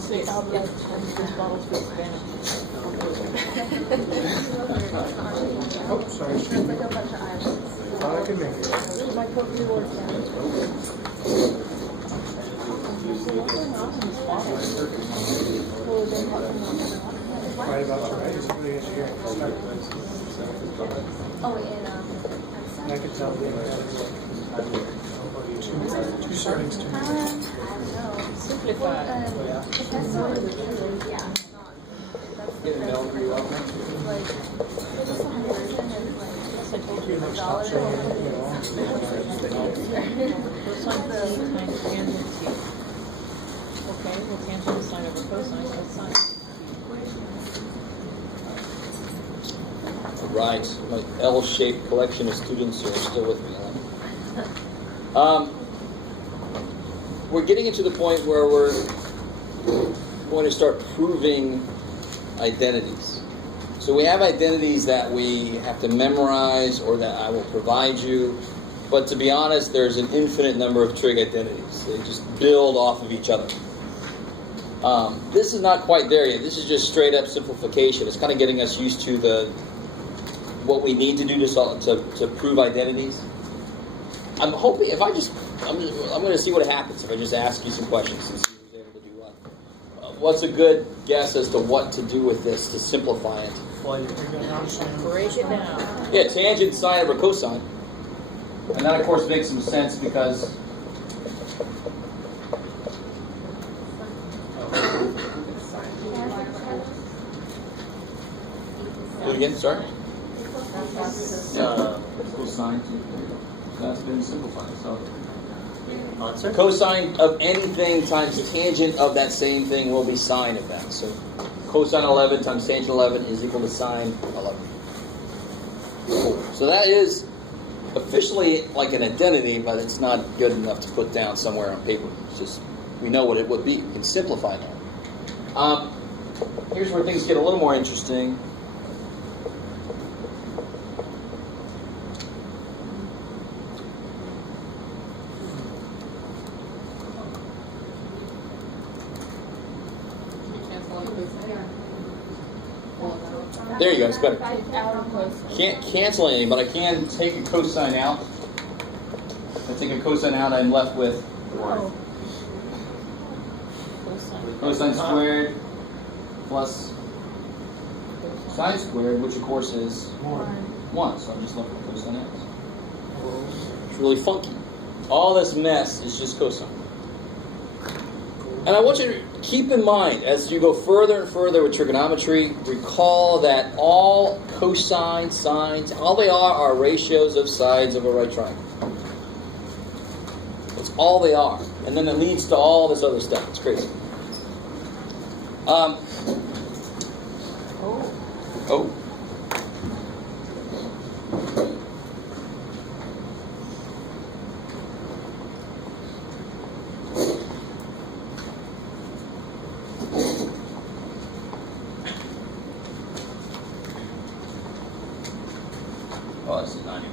see Albert Einstein's bottles for Spanish. Oh, sorry. There's like a bunch of islands. Thought I could make it. My Coke reward sandwich. Right about right. It's really good here. Oh, wait, and I could tell they had two servings too. I don't know. Simplified. Espresso is usually, yeah, Get a milk for you, like, just 100% is like, Yes, I told you. Stop showing it, you know. Cosine t times tangent t. Okay, well tangent is sine over cosine, so it's sine. Right, my L-shaped collection of students are still with me. We're getting into the point where we're going to start proving identities. So we have identities that we have to memorize or that I will provide you. But to be honest, there's an infinite number of trig identities. They just build off of each other. This is not quite there yet. This is just straight up simplification. It's kind of getting us used to what we need to do to prove identities. I'm hoping if I'm going to see what happens if I just ask you some questions and see who's able to do what. What's a good guess as to what to do with this to simplify it? Break it down. Yeah, tangent, sine over cosine. And that, of course, makes some sense because do it again, sorry? Cosine. That's been simplified. So Answer? cosine of anything times tangent of that same thing will be sine of that. So cosine 11 times tangent 11 is equal to sine 11. Cool. So that is officially like an identity, but it's not good enough to put down somewhere on paper. It's just, we know what it would be. We can simplify now. Here's where things get a little more interesting. There you go, it's better. Can't cancel anything, but I can take a cosine out. If I take a cosine out, I'm left with cosine squared plus sine squared, which of course is 1. So I'm just left with cosine x. It's really funky. All this mess is just cosine. And I want you to keep in mind, as you go further and further with trigonometry, recall that all cosine, sines, all they are ratios of sides of a right triangle. That's all they are. And then it leads to all this other stuff. It's crazy. Oh. Oh, this is not even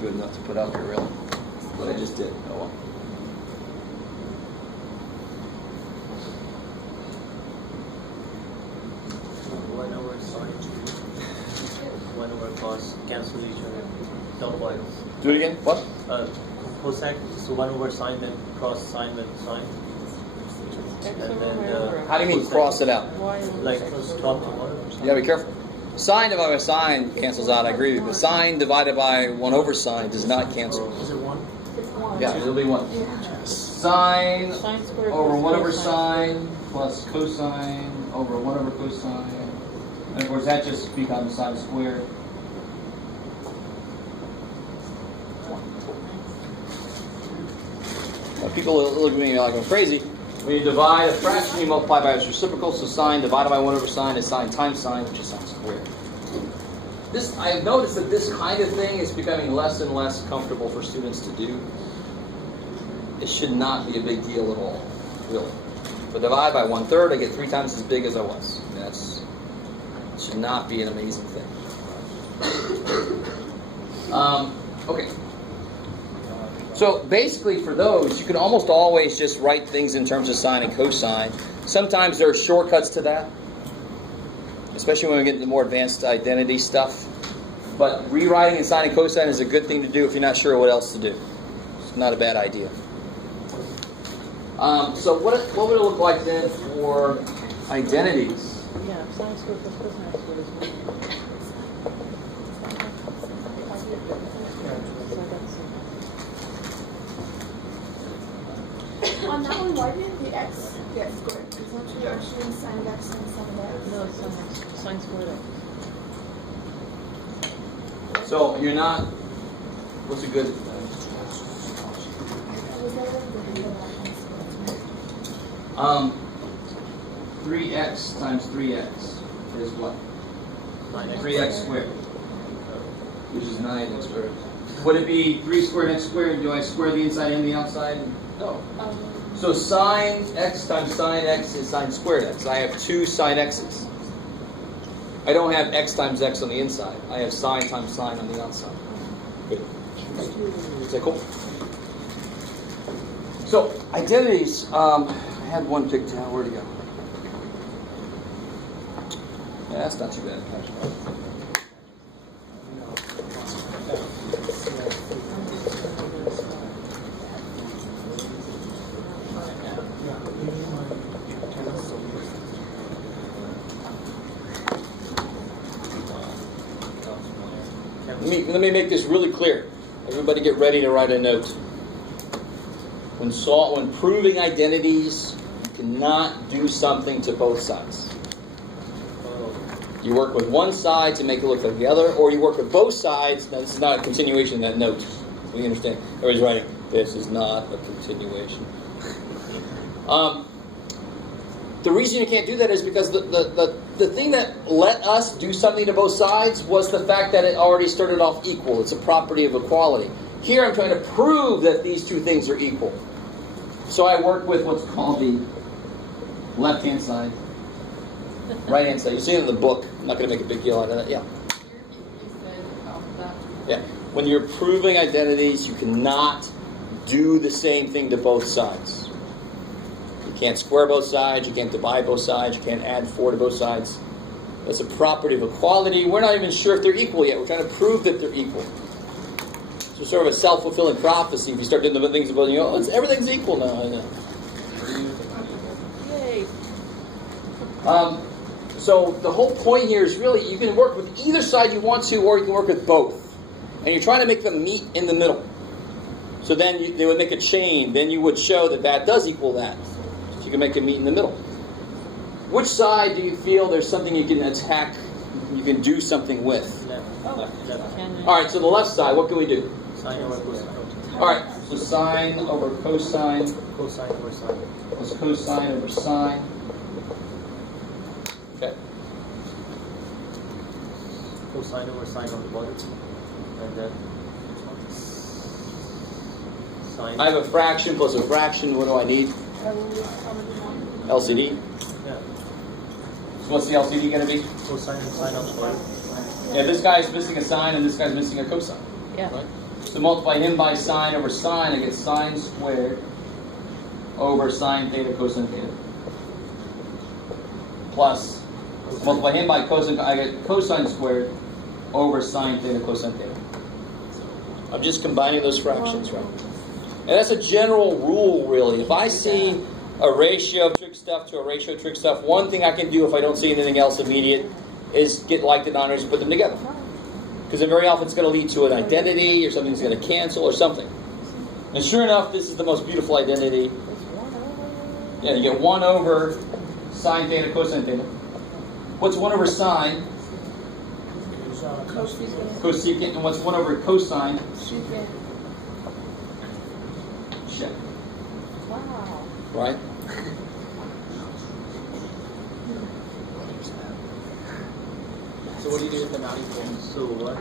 good enough to put up here, really. But I just did. Oh well. One over sine, 1 over cos, cancel each other. Dotwise. Do it again. What? Cosec, so 1 over sine, then cross sine, then sine. X And over then, y over How do you mean cosec, cross it out? y over Like x. drop to 1 over You sine. gotta be careful. Sine divided by sine cancels out, I agree with you. But sine divided by 1 over sine does not cancel. Is it 1? it's one. Yeah, it'll be 1. Sine Sine squared over plus 1 over cosine. sine plus cosine over 1 over cosine. And of course that just becomes sine squared. Now, people look at me like I'm crazy. When you divide a fraction, you multiply by its reciprocal, so sine divided by 1 over sine is sine times sine, which is sine squared. I've noticed that this kind of thing is becoming less and less comfortable for students to do. It should not be a big deal at all, really. But divide by 1/3, I get 3 times as big as I was. Should not be an amazing thing. Okay. So basically for those, you can almost always just write things in terms of sine and cosine. Sometimes there are shortcuts to that, especially when we get into more advanced identity stuff. But rewriting in sine and cosine is a good thing to do if you're not sure what else to do. It's not a bad idea. So what would it look like then for identities? Yeah, sine squared plus cosine squared is 1. On that one, why didn't the x get squared? Isn't you actually sine of x and sine of x? No, it's sine squared x. So you're not. What's a good? 3x times 3x is what? 3x squared, which is 9x squared. Would it be 3 squared x squared? Do I square the inside and the outside? No. So sine x times sine x is sine squared x. I have 2 sine x's. I don't have x times x on the inside. I have sine times sine on the outside. Good. Is that cool? So identities. I had one picked out. Where'd it go? Yeah, that's not too bad. Let me make this really clear. Everybody get ready to write a note. When proving identities, you cannot do something to both sides. You work with one side to make it look like the other, or you work with both sides. Now, this is not a continuation of that note. So you understand? Everybody's writing, this is not a continuation. The reason you can't do that is because the thing that let us do something to both sides was the fact that it already started off equal. It's a property of equality. Here I'm trying to prove that these two things are equal. So I work with what's called the left-hand side, right-hand side. You see it in the book. I'm not going to make a big deal out of that. Yeah. Yeah. When you're proving identities, you cannot do the same thing to both sides. You can't square both sides, you can't divide both sides, you can't add 4 to both sides. That's a property of equality. We're not even sure if they're equal yet. We're trying to prove that they're equal. So sort of a self-fulfilling prophecy. If you start doing the things about, everything's equal now. Yay. So the whole point here is really you can work with either side you want to, or you can work with both. And you're trying to make them meet in the middle. So then they would make a chain. Then you would show that that does equal that. So you can make them meet in the middle. Which side do you feel there's something you can attack, you can do something with? Left. All right, so the left side, what can we do? Sine over cosine. All right, so sine over cosine. Cosine over sine. Plus cosine over sine. Okay. Cosine over sine on the bottom. And then sine. I have a fraction plus a fraction. What do I need? LCD. Yeah. So what's the LCD going to be? Cosine and sine on the bottom. Yeah, this guy's missing a sine and this guy's missing a cosine. Yeah. Right? So multiply him by sine over sine, I get sine squared over sine theta cosine theta. Plus, multiply him by cosine, I get cosine squared over sine theta cosine theta. I'm just combining those fractions, right? And that's a general rule, really. If I see a ratio of trig stuff to a ratio of trig stuff, one thing I can do if I don't see anything else immediate is get like denominators and put them together. Because then very often it's going to lead to an identity or something's going to cancel or something. And sure enough, this is the most beautiful identity. Yeah, you get 1 over sine theta cosine theta. What's 1 over sine? Cosecant. And what's 1 over cosine? Shit. Wow. Right? So what do you do with the not equal? So what?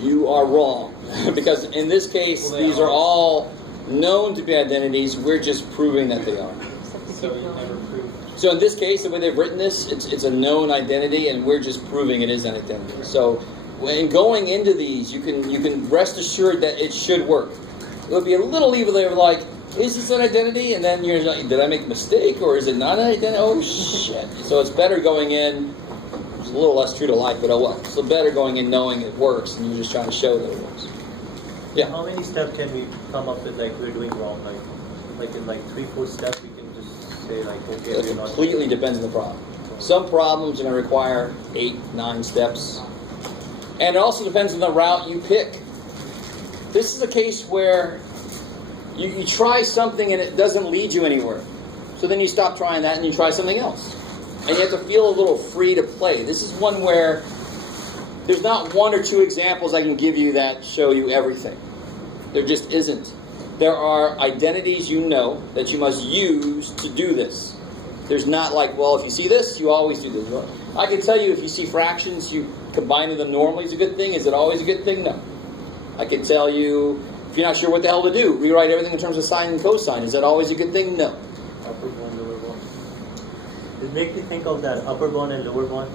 You are wrong. Because in this case, these are all known to be identities. We're just proving that they are. So you never prove. So in this case, the way they've written this, it's a known identity, and we're just proving it is an identity. So when going into these, you can rest assured that it should work. It would be a little evil there, like is this an identity? And then you're like, did I make a mistake, or is it not an identity? Oh shit! So it's better going in. It's a little less true to life, but oh well. So better going in knowing it works, and you're just trying to show that it works. Yeah. How many steps can we come up with like we're doing wrong? Like in like 3-4 steps, we can just say like, okay, It we're not. completely depends on the problem. Some problems are going to require 8-9 steps. And it also depends on the route you pick. This is a case where you try something and it doesn't lead you anywhere. So then you stop trying that and you try something else. And you have to feel a little free to play. This is one where there's not 1 or 2 examples I can give you that show you everything. There just isn't. There are identities you know that you must use to do this. There's not like, well, if you see this, you always do this. Well, I can tell you if you see fractions, you combining them normally is a good thing. Is it always a good thing? No. I can tell you, if you're not sure what the hell to do, rewrite everything in terms of sine and cosine. Is that always a good thing? No. Upper bound, lower bound. It makes me think of that upper bound and lower bound.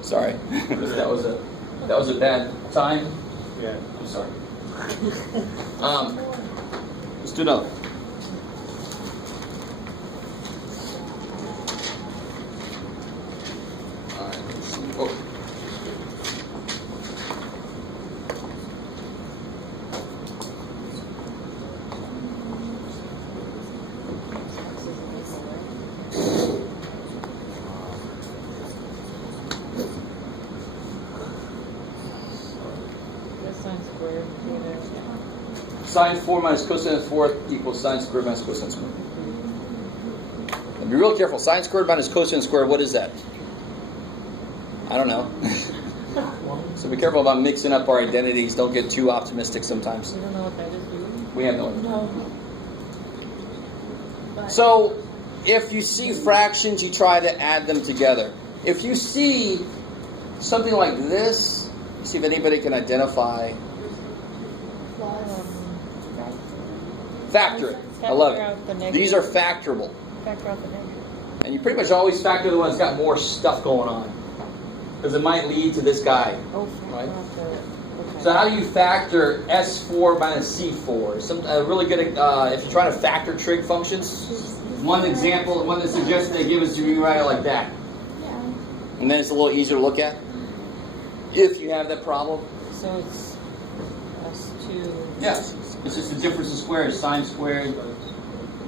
Sorry. that was a bad time. Yeah. I'm sorry. Let's do another. All right. Let's see. Oh. Sine 4 minus cosine 4 equals sine squared minus cosine squared. And be real careful. Sine squared minus cosine squared, what is that? I don't know. So be careful about mixing up our identities. Don't get too optimistic sometimes. You don't know what that is, do you? We have no idea. No. So if you see fractions, you try to add them together. If you see something like this, see if anybody can identify. Factor it. I love it. These are factorable. Factor out the negative. And you pretty much always factor the one that's got more stuff going on. Because it might lead to this guy. Oh, Right? okay. So how do you factor S4 minus C4? A really good, if you're trying to factor trig functions, one example, one suggestion they give is to rewrite it like that. Yeah. And then it's a little easier to look at. If you have that problem. So it's S2. Yes. It's just the difference in squares. Sine squared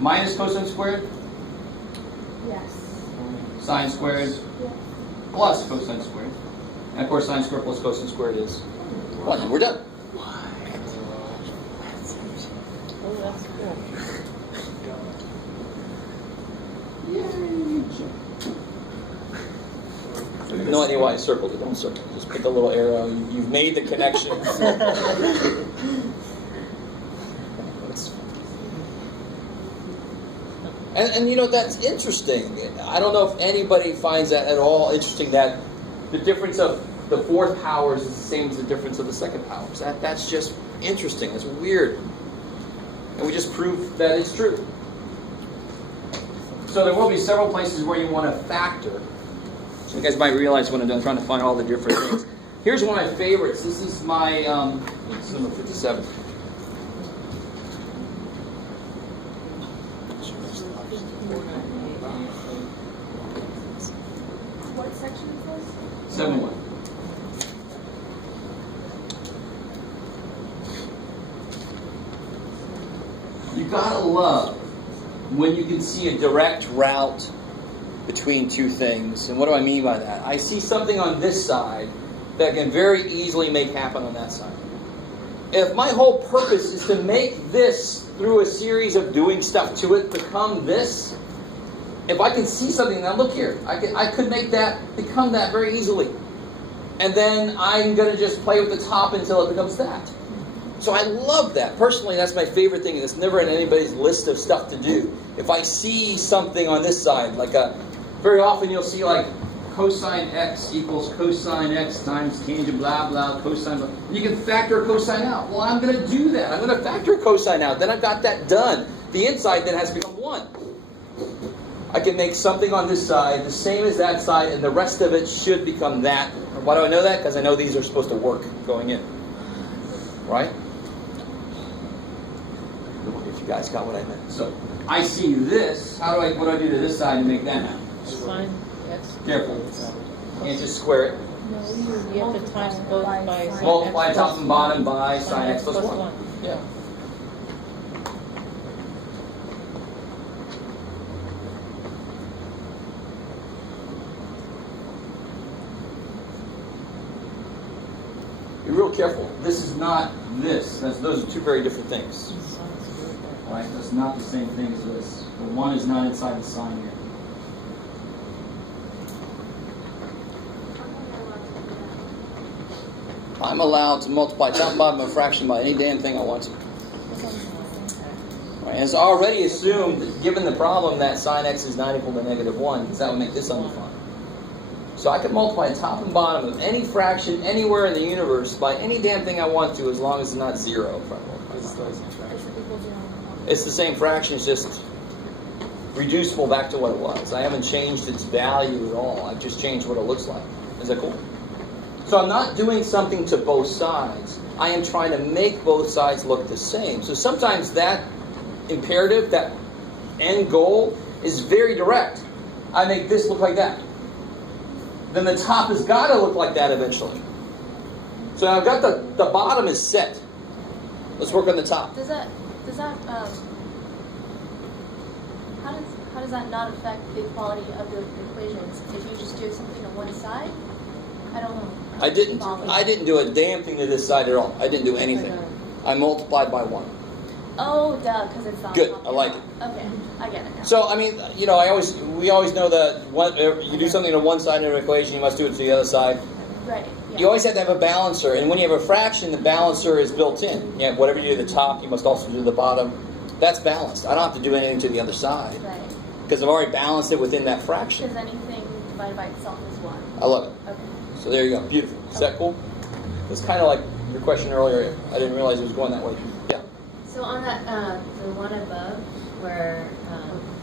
minus cosine squared. Yes. Sine squared Yeah. plus cosine squared. And of course, sine squared plus cosine squared is 1. And we're done. Oh, that's cool. No idea why I circled it. Don't circle. Just put the little arrow. You've made the connection. And you know, that's interesting. I don't know if anybody finds that at all interesting, that the difference of the fourth powers is the same as the difference of the second powers. That's just interesting. It's weird. And we just proved that it's true. So there will be several places where you want to factor. So you guys might realize when I'm done trying to find all the different things. Here's one of my favorites. This is my, it's number 57. What section is this? 7-1. You gotta love when you can see a direct route between two things. And what do I mean by that? I see something on this side that can very easily make happen on that side. If my whole purpose is to make this, through a series of doing stuff to it, become this, if I can see something, now look here, I could make that become that very easily. And then I'm going to just play with the top until it becomes that. So I love that. Personally, that's my favorite thing. It's never in anybody's list of stuff to do. If I see something on this side, like very often you'll see like cosine x equals cosine x times tangent blah blah cosine blah. You can factor a cosine out. Well, I'm going to do that. I'm going to factor a cosine out. Then I've got that done. The inside then has to become 1. I can make something on this side the same as that side, and the rest of it should become that. Why do I know that? Because I know these are supposed to work going in. Right? you guys got what I meant. So I see this. What do I do to this side to make that happen? Sine x. Careful. Can't just square it. No, you have to times both by sine x Multiply plus top and bottom by sine x plus 1. Yeah. Be real careful. This is not this. Those are two very different things. Right? That's not the same thing as this. The 1 is not inside the sign here. I'm allowed to multiply top and bottom of a fraction by any damn thing I want to. Right? It's already assumed, given the problem, that sine x is not equal to -1, because that would make this undefined. So I can multiply top and bottom of any fraction anywhere in the universe by any damn thing I want to, as long as it's not 0. It's the same fraction, it's just reducible back to what it was. I haven't changed its value at all. I've just changed what it looks like. Is that cool? So I'm not doing something to both sides. I am trying to make both sides look the same. So sometimes that imperative, that end goal, is very direct. I make this look like that. Then the top has got to look like that eventually. So I've got the bottom is set. Let's work on the top. How does that not affect the quality of the equations if you just do something on one side? I don't know. I didn't do a damn thing to this side at all. I didn't do anything. I multiplied by 1. Oh, duh, because it's not. Good, I like it. Okay, I get it now. So I mean, you know, we always know that you do something to one side of an equation, you must do it to the other side. Right. Yeah. You always have to have a balancer, and when you have a fraction, the balancer is built in. Yeah, whatever you do to the top, you must also do to the bottom. That's balanced. I don't have to do anything to the other side. Right. Because I've already balanced it within that fraction. Because anything divided by itself is 1. I love it. Okay. So there you go. Beautiful. Is that cool? It's kind of like your question earlier. I didn't realize it was going that way. Yeah. So on that, the one above, where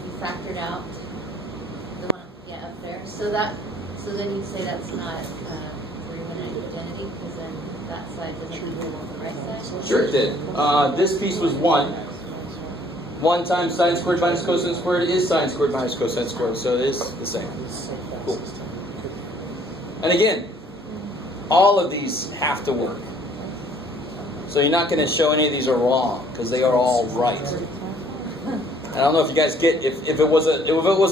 you factored out the one, up there. So then you say that's not Riemann identity, because then that side doesn't equal the right side. Sure it did. This piece was 1. 1 times sine squared minus cosine squared is sine squared minus cosine squared, so it is the same. Cool. And again, all of these have to work. So you're not going to show any of these are wrong, because they are all right. I don't know if you guys get, if it was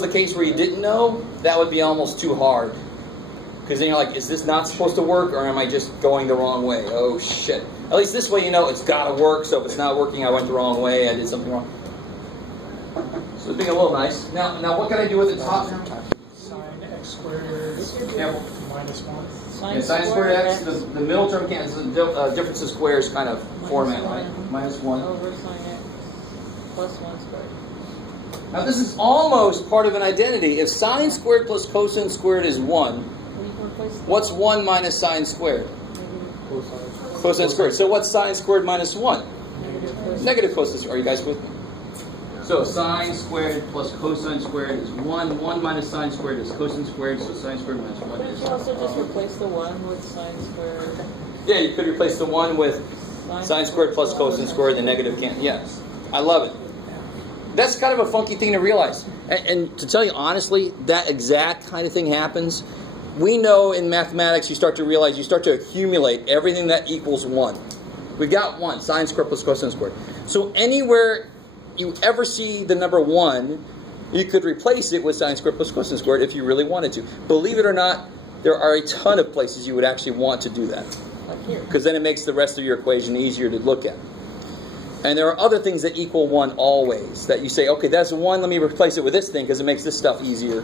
the case where you didn't know, that would be almost too hard. Because then you're like, is this not supposed to work, or am I just going the wrong way? Oh shit. At least this way you know it's got to work, so if it's not working, I went the wrong way, I did something wrong. So it's being a little nice. Now what can I do with the top? Sine x squared is minus 1. Yeah, sine squared x, the middle term can't, the difference of squares kind of format, right? Minus 1. Over sine x plus 1 squared. Now this is almost part of an identity. If sine squared plus cosine squared is 1, what's 1 minus sine squared? Cosine squared. So what's sine squared minus 1? Negative cosine squared. Are you guys with me? So sine squared plus cosine squared is 1. 1 minus sine squared is cosine squared, so sine squared minus 1 But is... you also just replace the 1 with sine squared. Yeah, you could replace the 1 with sine squared plus cosine squared, the negative can't. Yes. I love it. That's kind of a funky thing to realize. And to tell you honestly, that exact kind of thing happens. We know in mathematics you start to realize, you start to accumulate everything that equals 1. We've got 1, sine squared plus cosine squared. So anywhere you ever see the number 1, you could replace it with sine squared plus cosine squared if you really wanted to. Believe it or not, there are a ton of places you would actually want to do that. Like here. Because then it makes the rest of your equation easier to look at. And there are other things that equal 1 always, that you say, okay, that's 1, let me replace it with this thing because it makes this stuff easier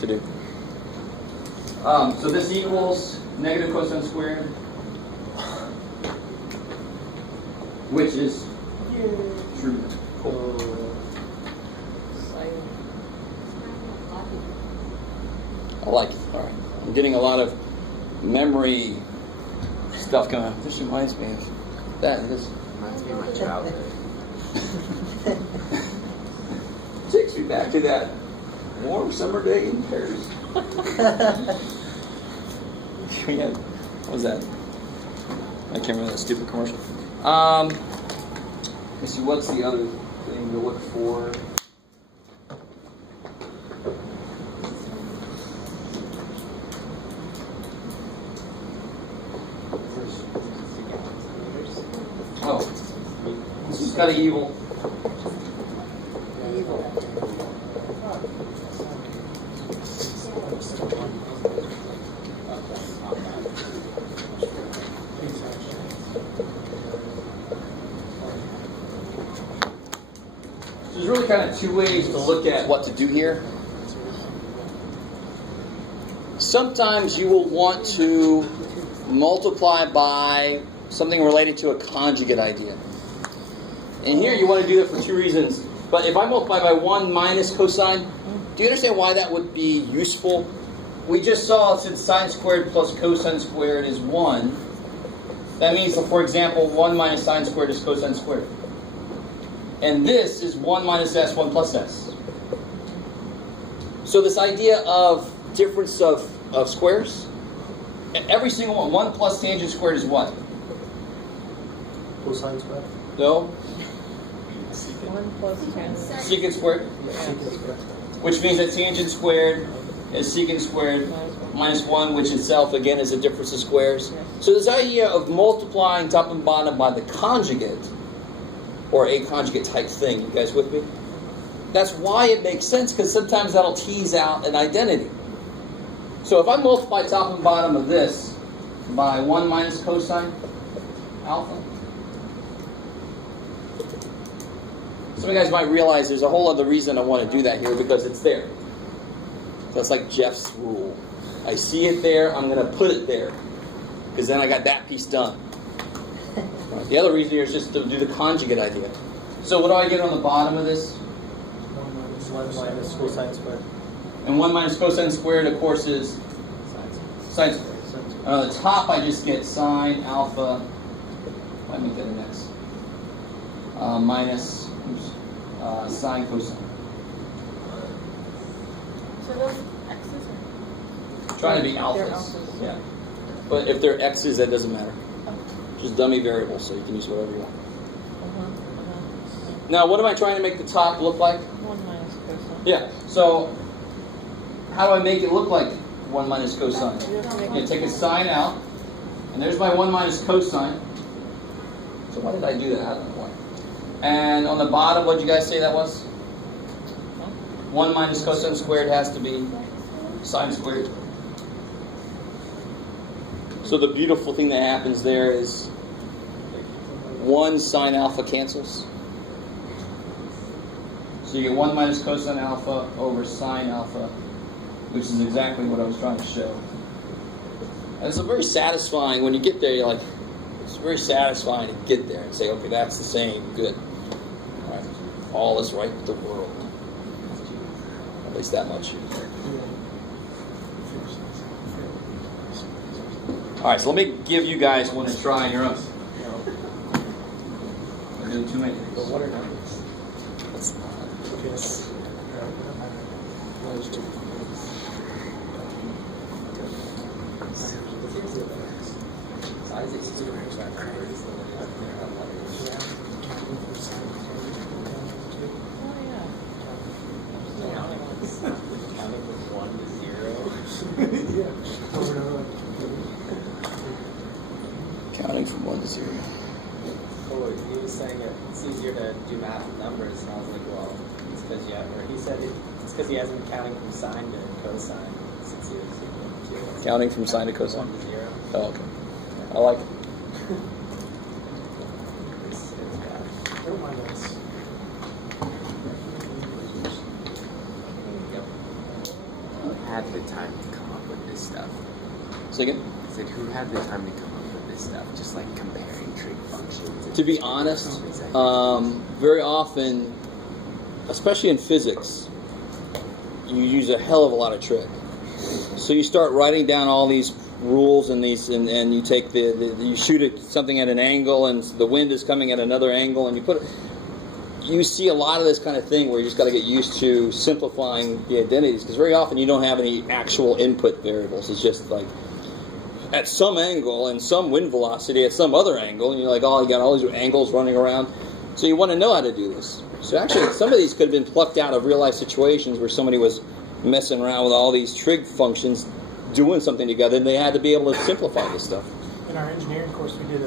to do. So this equals negative cosine squared, which is true. Cool. I like it. All right. I'm getting a lot of memory stuff coming up. This reminds me of that. This Reminds me of my childhood. takes me back to that warm summer day in Paris. What was that? I can't remember that stupid commercial. Let's see, what's the other thing? to look for. Oh, this is kind of evil. There's really kind of two ways to look at what to do here. Sometimes you will want to multiply by something related to a conjugate idea. And here you want to do that for two reasons. But if I multiply by 1 minus cosine, do you understand why that would be useful? We just saw since sine squared plus cosine squared is 1, that means, for example, 1 minus sine squared is cosine squared. And this is 1 minus s, 1 plus s. So this idea of difference of squares, every single one, 1 plus tangent squared is what? Cosine squared? No? 1 plus tangent. Secant squared. Which means that tangent squared is secant squared minus 1, which itself, again, is a difference of squares. So this idea of multiplying top and bottom by the conjugate, or a conjugate type thing, you guys with me? That's why it makes sense, because sometimes that'll tease out an identity. So if I multiply top and bottom of this by 1 minus cosine alpha, some of you guys might realize there's a whole other reason I want to do that here, because it's there. That's like Jeff's rule. I see it there, I'm going to put it there, because then I got that piece done. The other reason here is just to do the conjugate idea. So what do I get on the bottom of this? 1 minus cosine squared. And 1 minus cosine squared, of course, is sine squared. And on the top, I just get sine alpha. Let me get an x. Minus sine cosine. So those x's are... Trying to be They're alphas. alphas. Yeah. But if they're x's, that doesn't matter. Just dummy variables, so you can use whatever you want. Now, what am I trying to make the top look like? 1 minus cosine. Yeah. So, how do I make it look like 1 minus cosine? Yeah, take a sine out, and there's my 1 minus cosine. So why did I do that? I don't know why. And on the bottom, what did you guys say that was? 1 minus cosine squared has to be sine squared. So the beautiful thing that happens there is 1 sine alpha cancels. So you get 1 minus cosine alpha over sine alpha, which is exactly what I was trying to show. And it's very satisfying when you get there. You're like, it's very satisfying to get there and say, okay, that's the same. Good. All right. All is right with the world. At least that much. All right, so let me give you guys one to try on your own. I'm doing too many things. What are numbers? Counting from 1 to 0. Oh, he was saying it's easier to do math with numbers, and I was like, well, it's because he said it's because he hasn't been counting from sine to cosine since he was Counting from sine to cosine? 1 to 0. Oh, okay. I like it. It's bad. Don't mind us. Who had the time to come up with this stuff? Say again? I said, who had the time to come up with this stuff? Just like comparing trig functions. To be honest, very often, especially in physics, you use a hell of a lot of trig. So you start writing down all these rules and these, and you take you shoot something at an angle, and the wind is coming at another angle, and you see a lot of this kind of thing where you just got to get used to simplifying the identities, because very often you don't have any actual input variables. It's just like at some angle and some wind velocity at some other angle, and you're like, oh, you got all these angles running around. So you want to know how to do this. So actually, some of these could have been plucked out of real-life situations where somebody was messing around with all these trig functions, doing something together, and they had to be able to simplify this stuff. In our engineering course, we did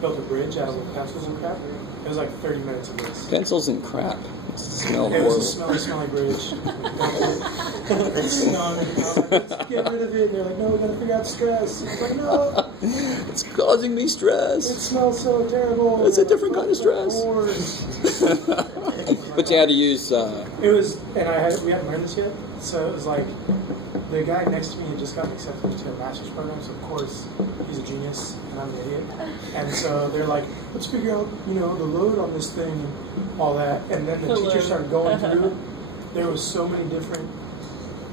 built a bridge out of pencils and crap. It was like 30 minutes of this. Pencils and crap. It smells It horrible. was a smelly bridge. It stunk. I was like, let's get rid of it. And they're like, no, we gotta figure out stress. It's like, no. It's causing me It stress. smells so terrible. It's a different kind of stress. But you had to use... It was, and we hadn't learned this yet, so it was like, the guy next to me had just gotten accepted to a master's program, so of course, he's a genius, and I'm an idiot. And so they're like, let's figure out, the load on this thing, and all that. And then the teacher started going through it. There was so many different,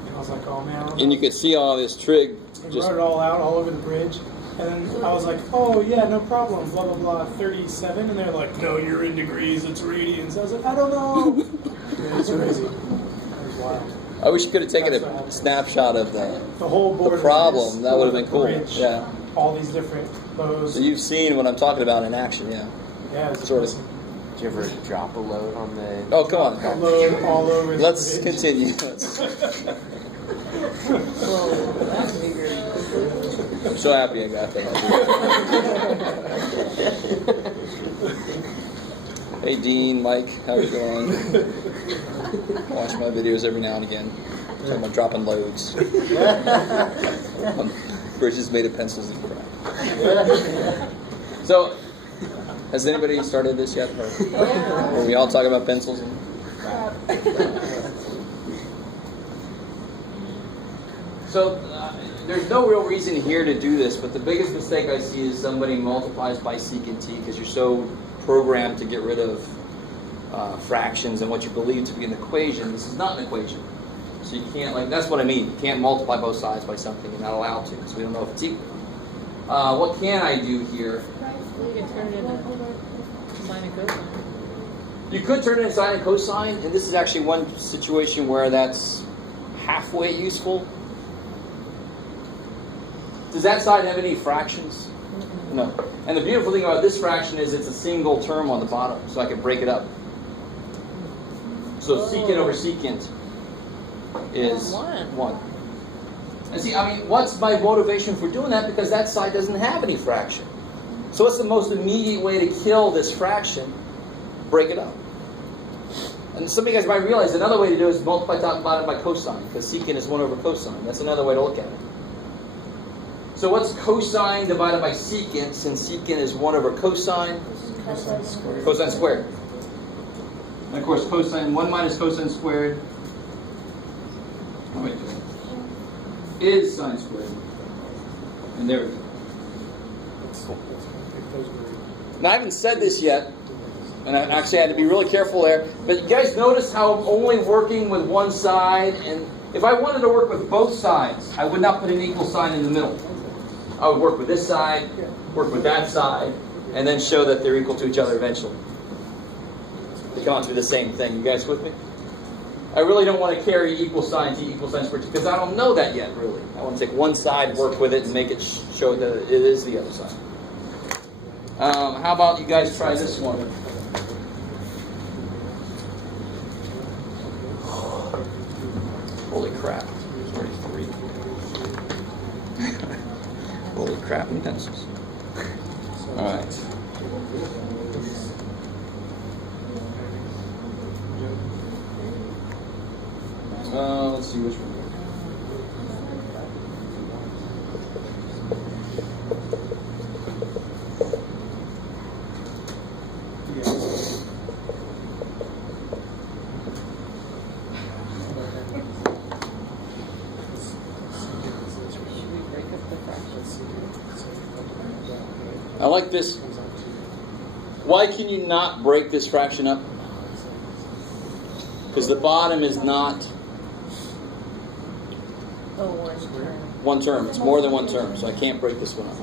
and I was like, oh man. And you could see all this trig. They wrote it all out, all over the bridge. And then I was like, oh yeah, no problem, blah, blah, blah, 37. And they're like, no, you're in degrees, it's radians. I was like, I don't know. Yeah, it's crazy. It was wild. I wish you could have taken a snapshot of the whole board problem. That would have been cool. Bridge, yeah. All these different lows. So you've seen what I'm talking about in action, yeah. Yeah, it's sort of. Did you ever drop a load on the... Oh, come on. A load all over the Let's bridge. continue. Whoa, that would be great. I'm so happy I got that. Hey, Dean, Mike, how are you doing? Watch my videos every now and again. So I'm dropping loads. Bridges made of pencils and crap. So, has anybody started this yet? Or are we all talking about pencils and crap? So, there's no real reason here to do this, but the biggest mistake I see is somebody multiplies by secant t because you're so programmed to get rid of fractions and what you believe to be an equation. This is not an equation. So you can't, that's what I mean. You can't multiply both sides by something. You're not allowed to because we don't know if it's equal. What can I do here? You can turn it into sine and cosine. You could turn it into sine and cosine, and this is actually one situation where that's halfway useful. Does that side have any fractions? No. And the beautiful thing about this fraction is it's a single term on the bottom, so I can break it up. So secant over secant is 1. And see, what's my motivation for doing that? Because that side doesn't have any fraction. So what's the most immediate way to kill this fraction? Break it up. And some of you guys might realize another way to do it is multiply top and bottom by cosine, because secant is 1 over cosine. That's another way to look at it. So what's cosine divided by secant, since secant is 1 over cosine? Cosine squared. Cosine squared. And of course, cosine, 1 minus cosine squared, is sine squared. And there we go. Now, I haven't said this yet, and I actually had to be really careful there, but you guys notice how I'm only working with one side, and if I wanted to work with both sides, I would not put an equal sign in the middle. I would work with this side, work with that side, and then show that they're equal to each other eventually. They come out to be the same thing. You guys with me? I really don't want to carry equal sign to equal sign squared because I don't know that yet, really. I want to take one side, work with it, and make it show that it is the other side. How about you guys try this one? Holy crap. There's already 3. Holy crap and pencils. Alright. Let's see which one. I like this. Why can you not break this fraction up? Because the bottom is not one term. It's more than one term, so I can't break this one up.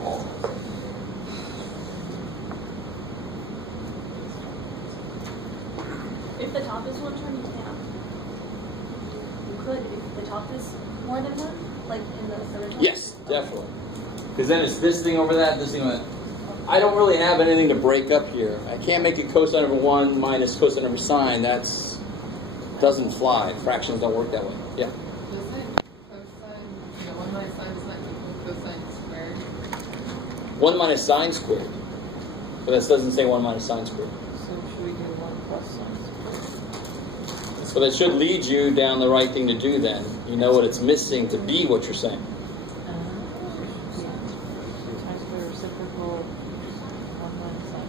If the top is one term, you can. You could if the top is more than one, like in the original. Yes, definitely. Because then it's this thing over that, this thing over that. I don't really have anything to break up here. I can't make a cosine over 1 minus cosine over sine. That's doesn't fly. Fractions don't work that way. Yeah. Does it cosine, 1 minus sine is not equal to cosine squared? 1 minus sine squared. But that doesn't say 1 minus sine squared. So should we do 1 plus sine squared? So that should lead you down the right thing to do then. You know what it's missing to be what you're saying. Times square reciprocal 1 minus sine.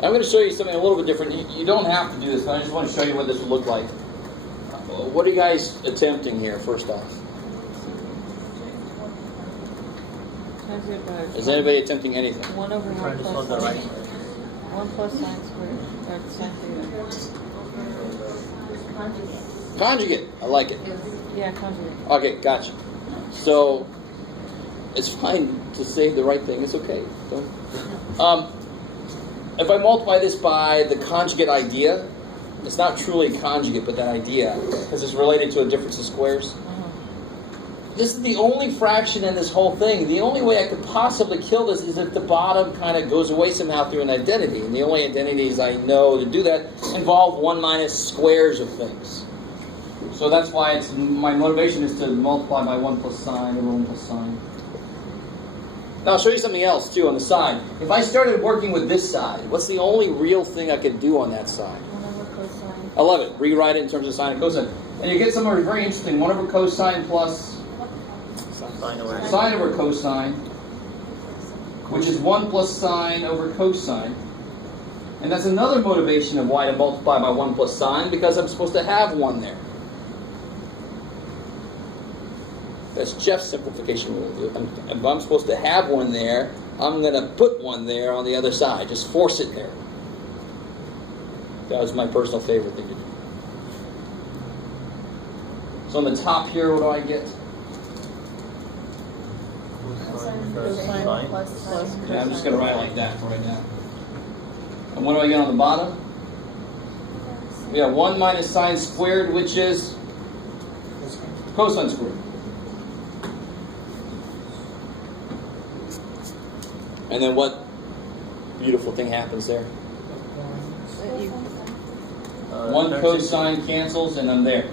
I'm going to show you something a little bit different. You don't have to do this, but I just want to show you what this would look like. What are you guys attempting here, first off? Times it by Is anybody attempting anything? 1 over 1 Just on plus the right sine. side. 1 plus sine squared. Or sine theta. Conjugate. Conjugate. I like it. Yeah, conjugate. Okay, gotcha. So, it's fine to say the right thing. It's okay. Don't. If I multiply this by the conjugate idea, it's not truly conjugate, but that idea, because it's related to a difference of squares. This is the only fraction in this whole thing. The only way I could possibly kill this is if the bottom kind of goes away somehow through an identity. And the only identities I know to do that involve 1 minus squares of things. So that's why it's my motivation is to multiply by 1 plus sine over 1 plus sine. Now I'll show you something else too on the side. If I started working with this side, what's the only real thing I could do on that side? 1 over cosine. I love it. Rewrite it in terms of sine and cosine. And you get somewhere very interesting. 1 over cosine plus Sine over sine over cosine, which is 1 plus sine over cosine. And that's another motivation of why to multiply by 1 plus sine, because I'm supposed to have 1 there. That's Jeff's simplification rule. If I'm supposed to have 1 there, I'm going to put 1 there on the other side. Just force it there. That was my personal favorite thing to do. So on the top here, what do I get? Cosine Cosine. plus sine. Yeah, I'm just going to write it like that for right now. And what do I get on the bottom? We have 1 minus sine squared, which is cosine squared. And then what beautiful thing happens there? 1 cosine cancels, and I'm there.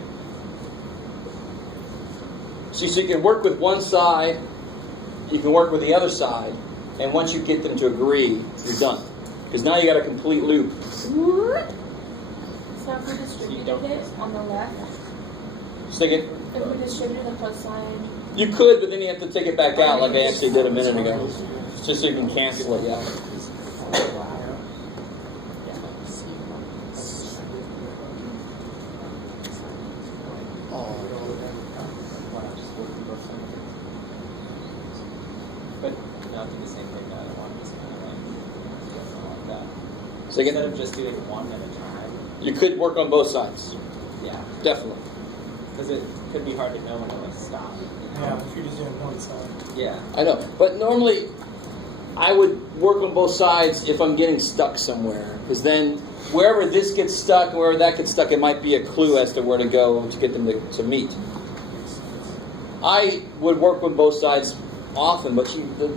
See, so you can work with one side, you can work with the other side, and once you get them to agree, you're done. Because now you got a complete loop. So if we distributed it on the left, Stick it. if we distributed the cosine, You could, but then you have to take it back out like I actually did a minute ago. Just so you can cancel it out. But not do the same thing that I want to kind of like that. So again, Instead of just doing 1 at a time. you could work on both sides. Yeah. Definitely. Because it could be hard to know when to like stop. Yeah, if you're just doing one side. Yeah. I know. But normally, I would work on both sides if I'm getting stuck somewhere. Because then, wherever this gets stuck, wherever that gets stuck, it might be a clue as to where to go to get them to meet. I would work with both sides often, but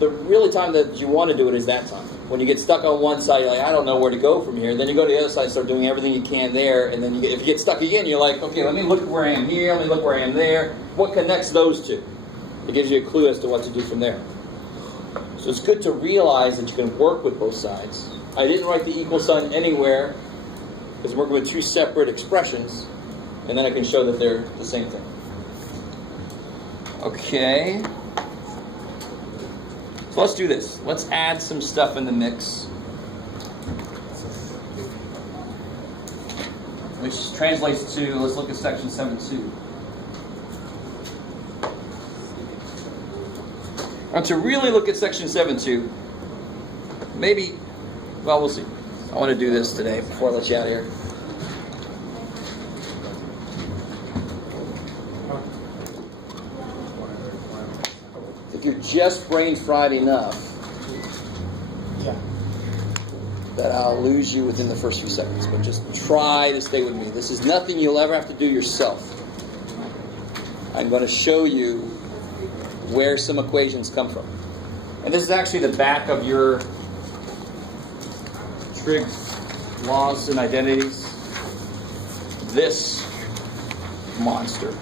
the really time that you want to do it is that time. When you get stuck on one side, you're like, I don't know where to go from here. Then you go to the other side, start doing everything you can there, and then if you get stuck again, you're like, okay, let me look where I am here, let me look where I am there. What connects those two? It gives you a clue as to what to do from there. So it's good to realize that you can work with both sides. I didn't write the equal sign anywhere, because I'm working with two separate expressions, and then I can show that they're the same thing. Okay. So let's do this. Let's add some stuff in the mix, which translates to, let's look at section 7.2. Now to really look at section 7.2, maybe, well, we'll see. I want to do this today before I let you out of here. If you're just brain fried enough, Yeah. that I'll lose you within the first few seconds. But just try to stay with me. This is nothing you'll ever have to do yourself. I'm going to show you where some equations come from. And this is actually the back of your trig laws and identities. This monster.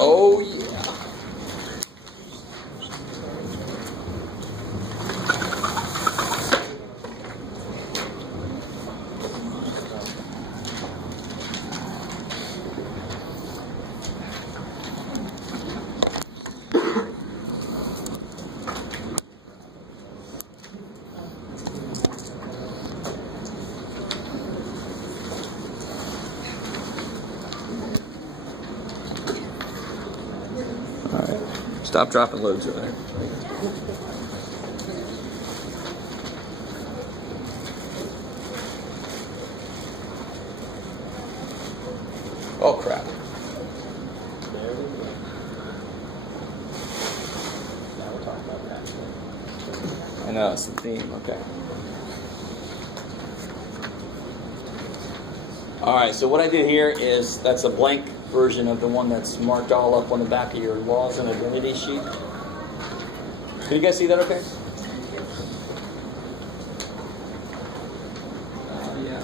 Oh yeah. Stop dropping loads over there. Oh crap. There we go. Now we're talking about that. I know, it's the theme, okay. Alright, so what I did here is, that's a blank version of the one that's marked all up on the back of your laws and identity sheet. Can you guys see that okay? Yeah.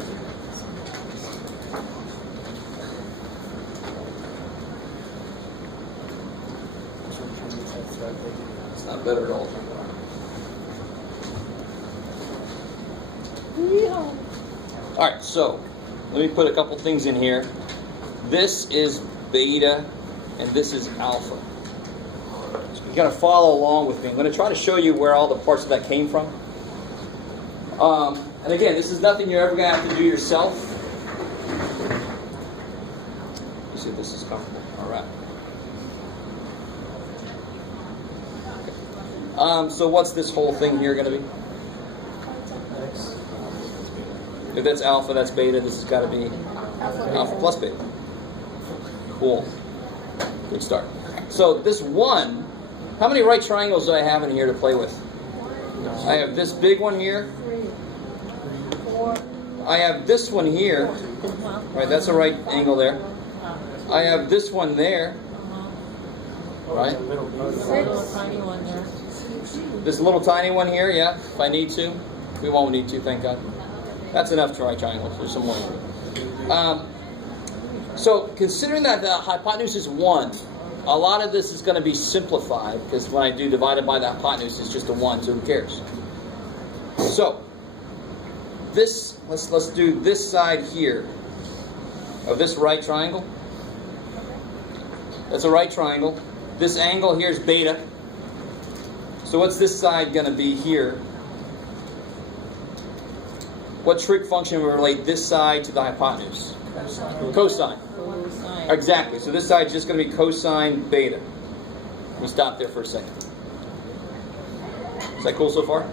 It's not better at all. Alright, so let me put a couple things in here. This is beta, and this is alpha. So you gotta follow along with me. I'm gonna try to show you where all the parts of that came from. And again, this is nothing you're ever gonna have to do yourself. You see, this is comfortable. All right. Okay. So what's this whole thing here gonna be? If that's alpha, that's beta. This has got to be alpha plus beta. Cool. Good start. So this one, how many right triangles do I have in here to play with? I have this big one here. I have this one here. Right, that's a right angle there. I have this one there. Right? Tiny one there. This little tiny one here, yeah, if I need to. We won't need to, thank God. That's enough right triangles. There's some more. So considering that the hypotenuse is 1, a lot of this is going to be simplified because when I do divided by the hypotenuse, it's just a 1, so who cares? So this, let's do this side here of this right triangle. That's a right triangle. This angle here is beta. So what's this side going to be here? What trig function will relate this side to the hypotenuse? Cosine. Exactly. So this side is just going to be cosine beta. Let me stop there for a second. Is that cool so far?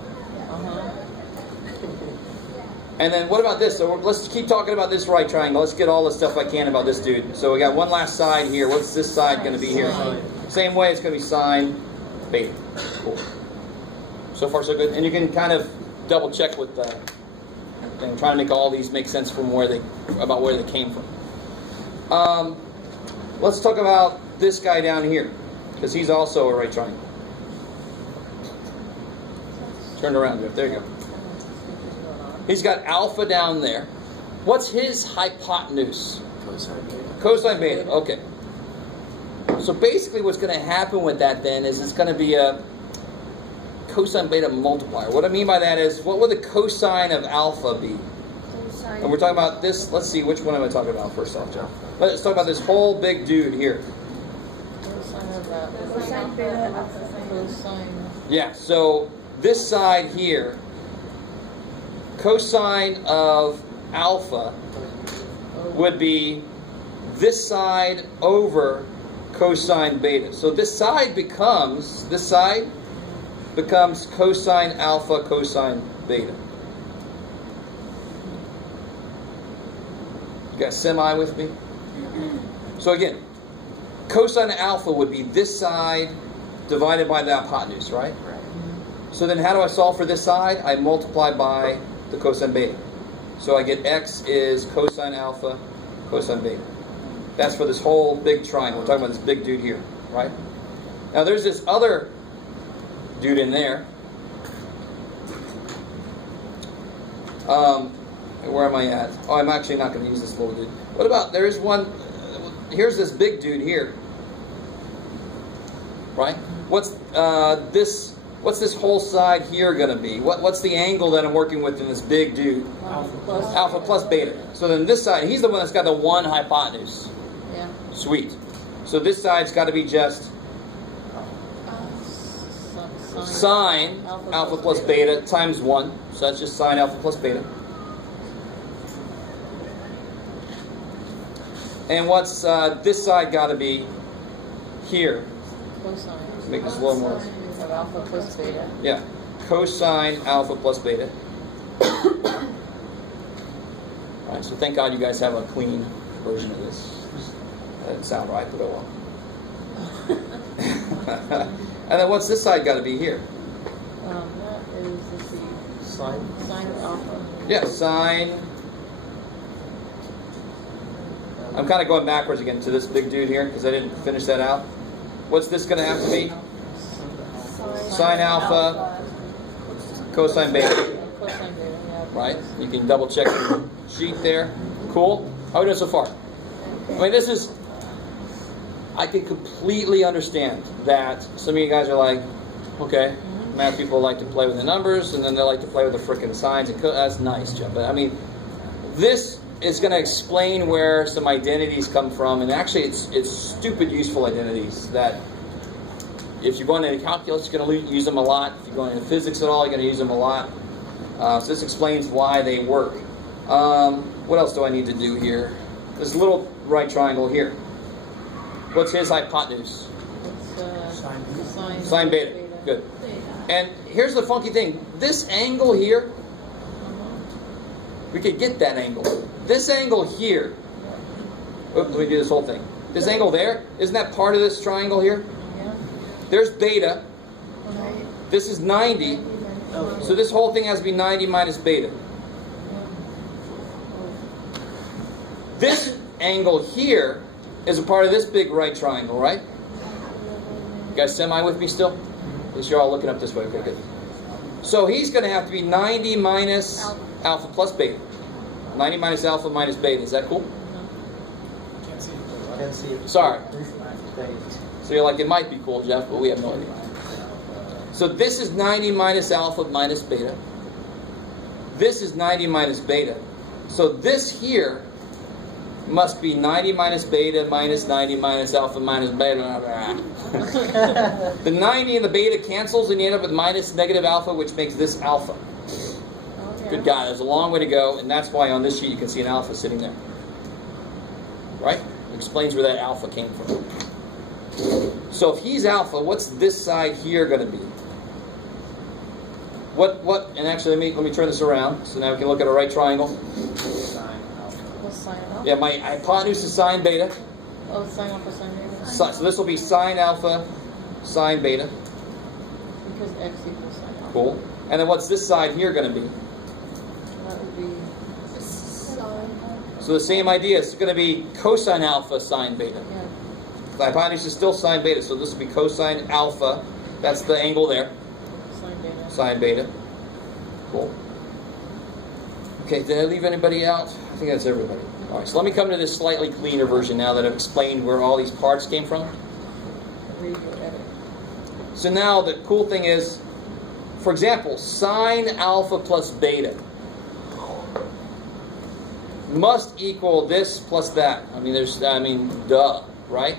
And then what about this? So let's keep talking about this right triangle. Let's get all the stuff I can about this dude. So we got one last side here. What's this side going to be here? Same way, it's going to be sine beta. Cool. So far so good. And you can kind of double check with and try to make all these make sense from where they came from. Let's talk about this guy down here because he's also a right triangle. Turn around there. There you go. He's got alpha down there. What's his hypotenuse? Cosine beta. Cosine beta. Okay. So basically, what's going to happen with that then is it's going to be a cosine beta multiplier. What I mean by that is, what would the cosine of alpha be? And we're talking about this. Let's see, which one am I talking about first off, John? Let's talk about this whole big dude here. Cosine beta, alpha, cosine. Yeah, so this side here, cosine of alpha would be this side over cosine beta. So this side becomes cosine alpha cosine beta. guys semi with me? So again, cosine alpha would be this side divided by the hypotenuse, right? So then how do I solve for this side? I multiply by the cosine beta. So I get x is cosine alpha, cosine beta. That's for this whole big triangle. We're talking about this big dude here, right? Now there's this other dude in there. Where am I at? Oh, I'm actually not going to use this little dude. What about, there's one, here's this big dude here. Right? What's this whole side here going to be? What's the angle that I'm working with in this big dude? Alpha plus beta. So then this side, he's the one that's got the one hypotenuse. Yeah. Sweet. So this side's got to be just sine alpha plus beta times 1. So that's just sine alpha plus beta. And what's this side got to be here? Cosine. Make this a little more. Of alpha plus beta. Yeah. Cosine alpha plus beta. Alright, so thank God you guys have a clean version of this. That didn't sound right, but oh well. And then what's this side got to be here? That is, let's see, sine of alpha. Yeah, sine. I'm kind of going backwards again to this big dude here because I didn't finish that out. What's this going to have to be? Sine alpha, cosine beta. Cosine beta, yeah. Right? You can double check the sheet there. Cool. How are we doing so far? I mean, this is, I can completely understand that some of you guys are like, okay, math people like to play with the numbers, and then they like to play with the frickin' signs. And that's nice, Jim. But I mean, this is going to explain where some identities come from, and actually it's stupid useful identities that if you're going into calculus, you're going to use them a lot. If you're going into physics at all, you're going to use them a lot. So this explains why they work. What else do I need to do here? This little right triangle here. What's his hypotenuse? It's Sine beta. Good. And here's the funky thing. This angle here, we could get that angle. This angle here, oops, let me do this whole thing. This angle there, isn't that part of this triangle here? Yeah. There's beta. This is 90. So this whole thing has to be 90 minus beta. This angle here is a part of this big right triangle, right? You guys semi with me still? At least you're all looking up this way. Okay, good. So he's going to have to be 90 minus alpha plus beta. 90 minus alpha minus beta. Is that cool? Can't see it. Sorry. So you're like, it might be cool, Jeff, but we have no idea. So this is 90 minus alpha minus beta. This is 90 minus beta. So this here must be 90 minus beta minus 90 minus alpha minus beta. The 90 and the beta cancels and you end up with minus negative alpha, which makes this alpha. Good God, there's a long way to go, and that's why on this sheet you can see an alpha sitting there. Right? It explains where that alpha came from. So if he's alpha, what's this side here going to be? And actually let me turn this around, so now we can look at a right triangle. Sine alpha? Yeah, my hypotenuse is sine beta. Oh, sine alpha, sine beta. So this will be sine alpha, sine beta. Because x equals sine alpha. Cool. And then what's this side here going to be? That would be So the same idea. It's going to be cosine alpha, sine beta. yeah. The hypotenuse is still sine beta, so this will be cosine alpha. That's the angle there. Sine beta. Sine beta. Cool. Okay, did I leave anybody out? I think that's everybody. All right, so let me come to this slightly cleaner version now that I've explained where all these parts came from. Read your edit. So now the cool thing is, for example, sine alpha plus beta must equal this plus that. I mean, duh, right?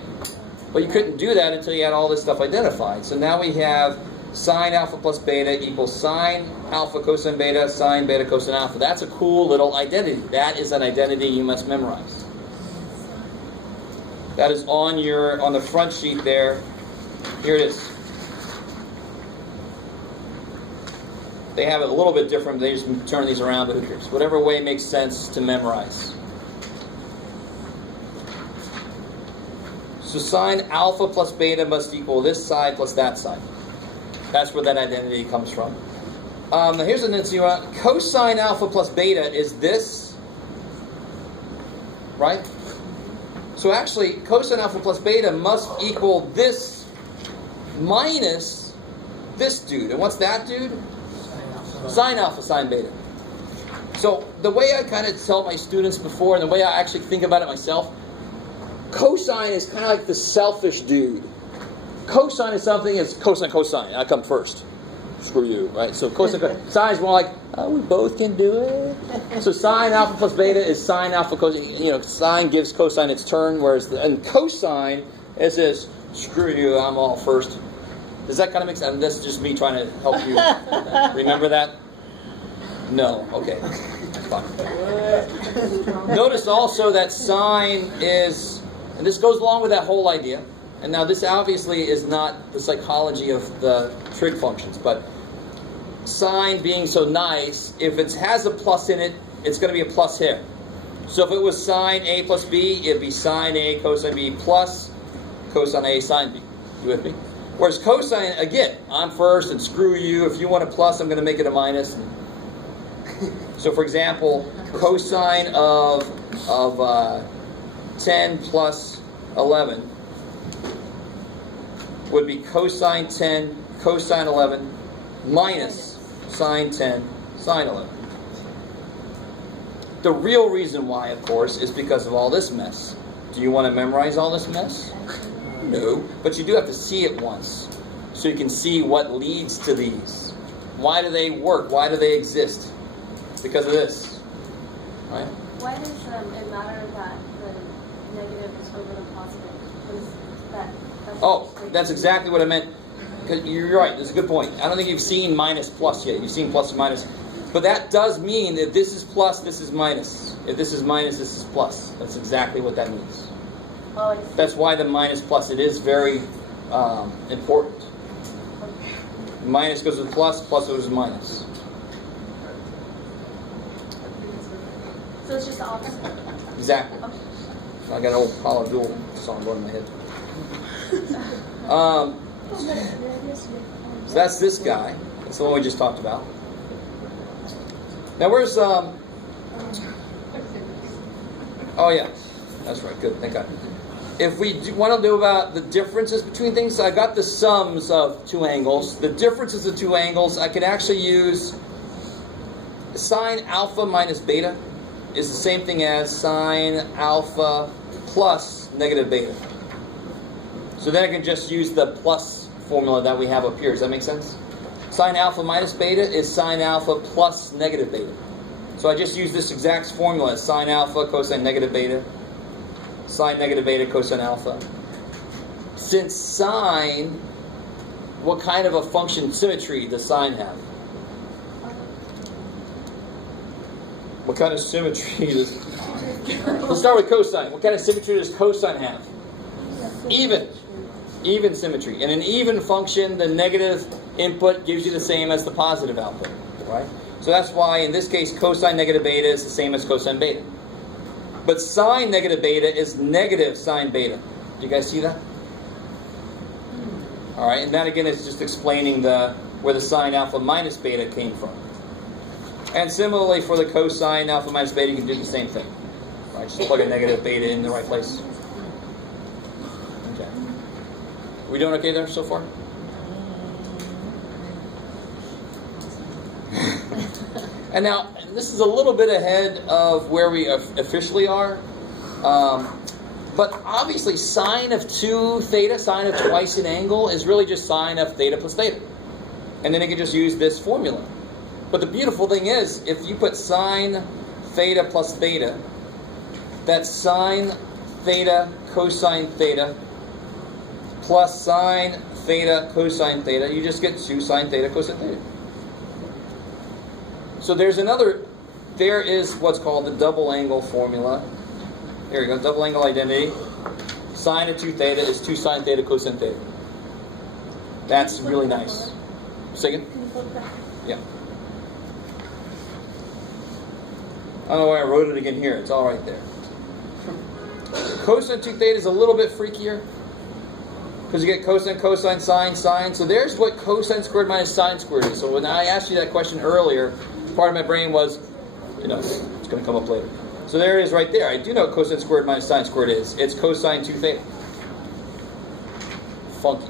But you couldn't do that until you had all this stuff identified. So now we have sine alpha plus beta equals sine alpha cosine beta, sine beta cosine alpha. That's a cool little identity. That is an identity you must memorize. That is on the front sheet there. Here it is. They have it a little bit different. They just turn these around, but who cares? Whatever way makes sense to memorize. So sine alpha plus beta must equal this side plus that side. That's where that identity comes from. Now here's an interesting one. Cosine alpha plus beta is this, right? So actually, cosine alpha plus beta must equal this minus this dude. And what's that dude? Sine alpha, sine beta. So the way I kind of tell my students before, and the way I actually think about it myself, cosine is kind of like the selfish dude. Cosine is something, it's cosine, cosine. I come first. Screw you, right? So cosine, cosine. Sine is more like, oh, we both can do it. So sine alpha plus beta is sine alpha cosine. You know, sine gives cosine its turn, whereas and cosine is this, screw you, I'm all first. Does that kind of make sense? That's just me trying to help you remember that? No. Okay. Fine. Notice also that sine is, and this goes along with that whole idea. And now this obviously is not the psychology of the trig functions, but sine being so nice, if it has a plus in it, it's going to be a plus here. So if it was sine A plus B, it'd be sine A cosine B plus cosine A sine B. You with me? Whereas cosine, again, I'm first and screw you. If you want a plus, I'm going to make it a minus. So for example, cosine of 10 plus 11 would be cosine 10 cosine 11 minus sine 10 sine 11. The real reason why, of course, is because of all this mess. Do you want to memorize all this mess? No. But you do have to see it once, so you can see what leads to these. Why do they work? Why do they exist? Because of this. Right? Why does it matter that the negative is over the positive? That's that's exactly what I meant. You're right. That's a good point. I don't think you've seen minus plus yet. You've seen plus and minus. But that does mean that if this is plus, this is minus. If this is minus, this is plus. That's exactly what that means. Oh, I see. That's why the minus plus, it is very important. Minus goes with plus, plus goes with minus. So it's just the opposite. Exactly. Okay. So I got an old Paula Abdul song going in my head. So that's this guy. That's the one we just talked about. Now where's oh yeah, that's right. Good, thank God. If we want to know about the differences between things, so I got the sums of two angles. The differences of two angles, I can actually use sine alpha minus beta is the same thing as sine alpha plus negative beta. So then I can just use the plus formula that we have up here. Does that make sense? Sine alpha minus beta is sine alpha plus negative beta. So I just use this exact formula: sine alpha cosine negative beta, sine negative beta cosine alpha. Since sine, what kind of a function symmetry does sine have? What kind of symmetry does... Let's start with cosine. What kind of symmetry does cosine have? Even. Even symmetry. In an even function, the negative input gives you the same as the positive output. Right? So that's why, in this case, cosine negative beta is the same as cosine beta. But sine negative beta is negative sine beta. Do you guys see that? All right, and that again is just explaining where the sine alpha minus beta came from. And similarly for the cosine alpha minus beta, you can do the same thing. Right, just plug a negative beta in the right place. Okay. We doing okay there so far? And now, this is a little bit ahead of where we officially are. But obviously, sine of 2 theta, sine of twice an angle, is really just sine of theta plus theta. And then you can just use this formula. But the beautiful thing is, if you put sine theta plus beta, that's sine theta cosine theta plus sine theta cosine theta. You just get 2 sine theta cosine theta. So there is what's called the double angle formula. Here we go, double angle identity. Sine of 2 theta is 2 sine theta cosine theta. That's really nice. Second? Yeah. I don't know why I wrote it again here. It's all right there. Cosine of 2 theta is a little bit freakier. because you get cosine, cosine, sine, sine. So there's what cosine squared minus sine squared is. So when I asked you that question earlier, part of my brain was, it's going to come up later. So there it is right there. I do know what cosine squared minus sine squared is. It's cosine 2 theta. Funky.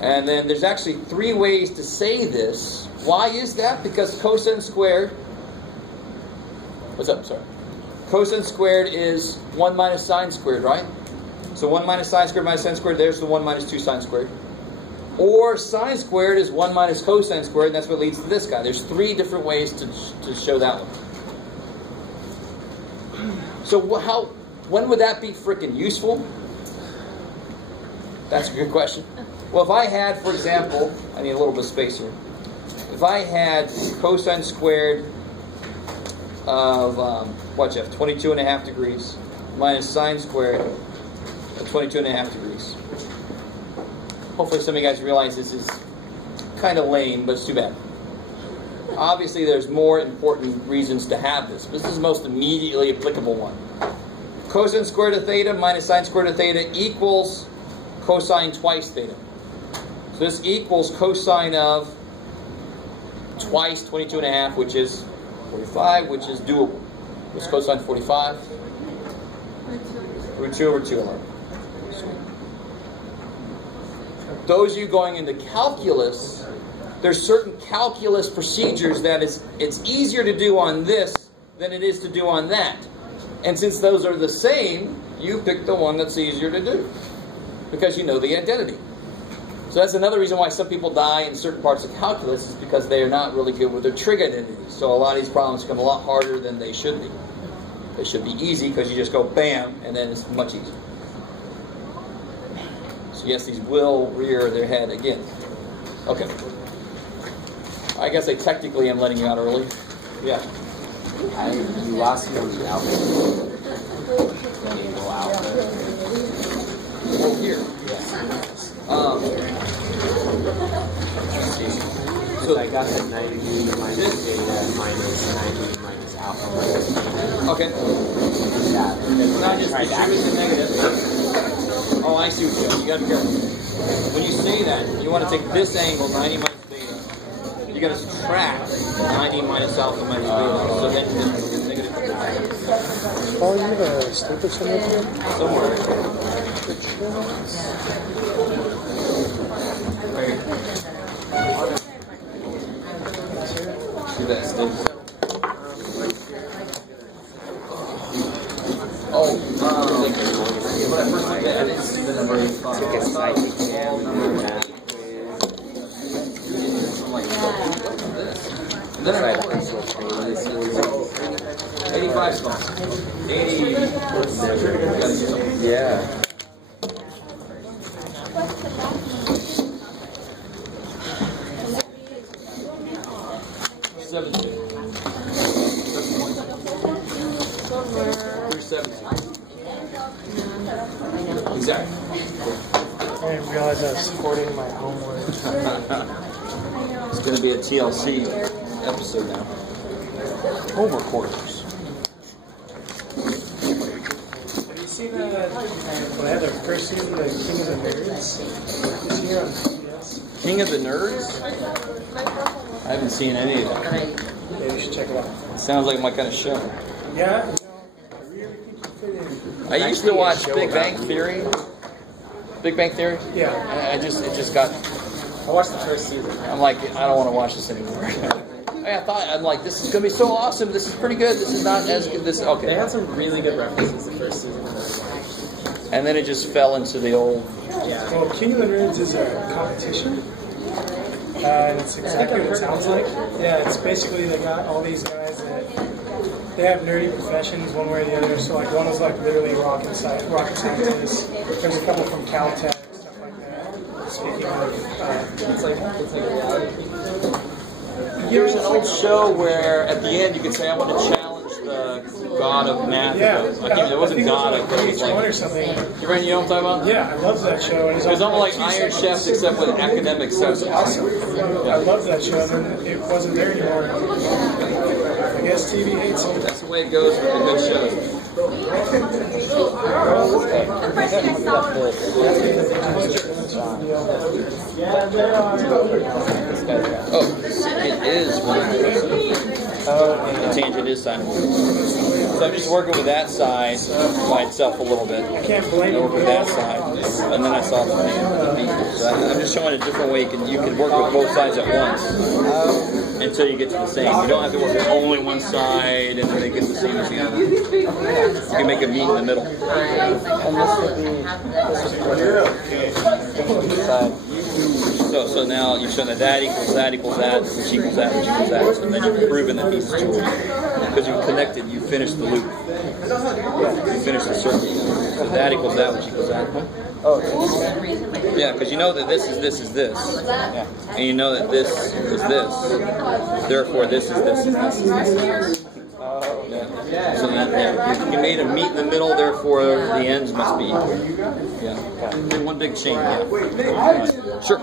And then there's actually 3 ways to say this. Why is that? Because cosine squared, cosine squared is 1 minus sine squared, right? So 1 minus sine squared minus sine squared, there's the 1 minus 2 sine squared. Or sine squared is 1 minus cosine squared, and that's what leads to this guy. There's 3 different ways to show that one. So when would that be freaking useful? That's a good question. Well, if I had, for example, I need a little bit of space here. If I had cosine squared of, 22.5 degrees minus sine squared of 22.5 degrees. Hopefully some of you guys realize this is kind of lame, but it's too bad. Obviously, there's more important reasons to have this, but this is the most immediately applicable one. Cosine squared of theta minus sine squared of theta equals cosine twice theta. So this equals cosine of twice 22.5, which is 45, which is doable. What's cosine 45? Root 2 over 211. Those of you going into calculus, there's certain calculus procedures that it's easier to do on this than it is to do on that. And since those are the same, you pick the one that's easier to do because you know the identity. So that's another reason why some people die in certain parts of calculus is because they are not really good with their trig identities. So a lot of these problems become a lot harder than they should be. They should be easy because you just go bam, and then it's much easier. So yes, these will rear their head again. Okay. I guess I technically am letting you out early. Yeah. You lost me on the alpha. Angle alpha. Oh, here. So I got that 90 minus theta minus 90 minus alpha minus theta. Okay. Yeah. Not just the negative. Oh, I see what you're doing. You gotta be careful. When you say that, you want to take this angle, 90 minus theta. You gotta subtract 90 minus alpha minus beta. So then it's negative. Oh, you have a slip or something? Somewhere. See that sticks? Oh, when I first went there, I didn't see the number 85. Took a psychic exam. I'm like, what's this? And then I went 85 spots. 80. Yeah. Exactly. I didn't realize I was supporting my homework. It's going to be a TLC episode now. Home recorders. Have you seen when I had the first season of King of the Nerds? It's here on CBS. King of the Nerds? I haven't seen any of that. Yeah, you should check it out. It sounds like my kind of show. Yeah, I really think you fit in. I used to watch Big Bang Theory. Big Bang Theory? Yeah. It just got... I watched the first season. I'm like, I don't want to watch this anymore. I'm like, this is going to be so awesome. This is pretty good. This is not as good. This okay. They had some really good references the first season. And then it just fell into the old... Yeah. Well, King of the Nerds is a competition. And it's exactly what it sounds like. Yeah, it's basically they got all these guys that they have nerdy professions one way or the other. So like one is like literally rocket scientists. There's a couple from Caltech, stuff like that. Speaking of, It's like a reality. There's an old show where at the end you could say, I want to challenge the god of math. yeah, It wasn't god. It was VH1 or like... something. You know what I'm talking about? Yeah, I love that show. And It was almost like Iron Chef except with academic It was subjects. awesome. I love that show, and then it wasn't there anymore. I guess TV hates me. That's the way it goes with the good shows. The first thing I saw was Oh, it is 100%. The tangent is signable. So I'm just working with that side by itself a little bit. I can't blame I you. work with that side, and then I saw the beat. So I'm just showing a different way you can work with both sides at once until you get to the same. You don't have to work with only one side and then they get the same as the other. You can make a meet in the middle. And this would be side. So now you've shown that equals that, which equals that, which equals that. So then you've proven that these two, because you've connected, you finished the loop. You finished the circle. So that equals that, which equals that. Oh, Yeah, because you know that this is this. yeah. And you know that this is this. Therefore, this is this and this is this. Oh, Yeah. So that you made a meet in the middle, therefore the ends must be equal. Yeah. One big chain. Yeah. Sure.